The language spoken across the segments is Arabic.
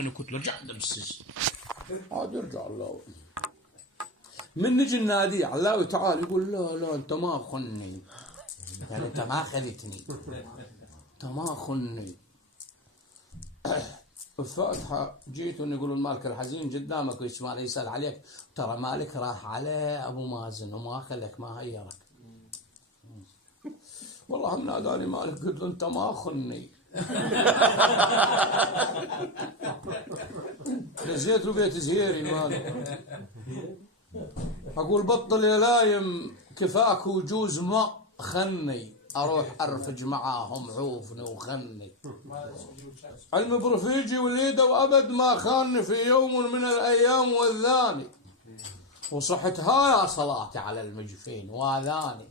انا كنت له رجع عند السجن عاد يرجع الله من نجي النادي علاوي تعال يقول لا لا انت ما خني، يعني انت ما خذتني، انت ما خني. الفاتحة جيت يقولون مالك الحزين قدامك ويشمال يسأل عليك، ترى مالك راح على أبو مازن وما خلك ما هيرك. والله هم ناداني مالك قلت له أنت ما خني. نزيت له بيت زهيري مالك، أقول بطل يا لايم كفاك وجوز ما خني، أروح أرفج معاهم عوفني وخني. علم برفيجي وليده وأبد ما خاني في يوم من الأيام والذاني، وصحتها يا صلاتي على المجفين واذاني.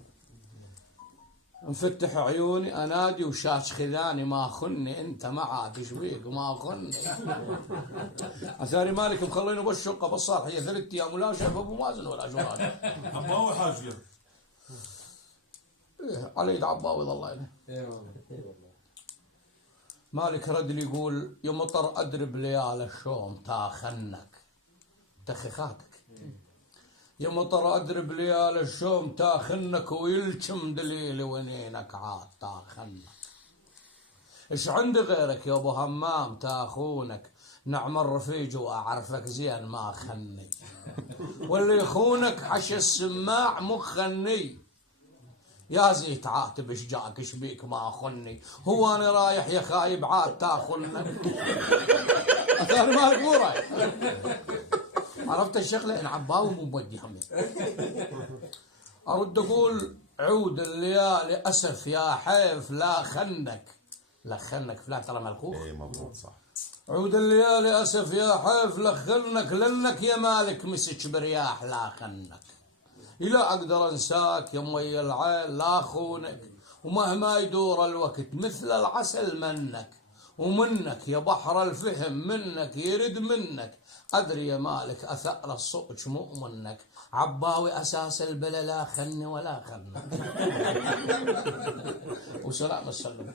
انفتح عيوني أنادي وشاش خذاني، ما خني أنت ما عاد شبيك ما خني. أثاري مالك مخلينه بالشقة بالصالح هي 3 أيام ولا شاف أبو مازن ولا جواد. عباوي حاجر على يد عباوي الله يله. مالك رد لي يقول يا مطر أدرب ليال الشوم تاخنك تخخاتك، يا مطر أدرب ليال الشوم تاخنك ويلتم دليل ونينك عاد تاخنك. إيش عندي غيرك يا أبو همام تاخونك، نعم الرفيج وأعرفك زين ما خني، واللي يخونك حش السماع مخني. يا زيت عاتب ايش جاك ايش بيك ما خني، هو انا رايح يا خايب عاد تاخلنا. اثار مالك مو رايح. عرفت الشغله ان عباوي مو بودي هم. ارد اقول عود الليالي اسف يا حيف لا خنك، لا خنك فلان ترى ملكوخ. اي مضبوط صح. عود الليالي اسف يا حيف لخلنك لانك يا مالك مسك برياح لا خنك. لا أقدر أنساك يا مي العين لا خونك، ومهما يدور الوقت مثل العسل منك، ومنك يا بحر الفهم منك يرد منك. أدري يا مالك أثأر الصوت مو منك، عباوي أساس البلا لا خني ولا خنك. وسلام السلام.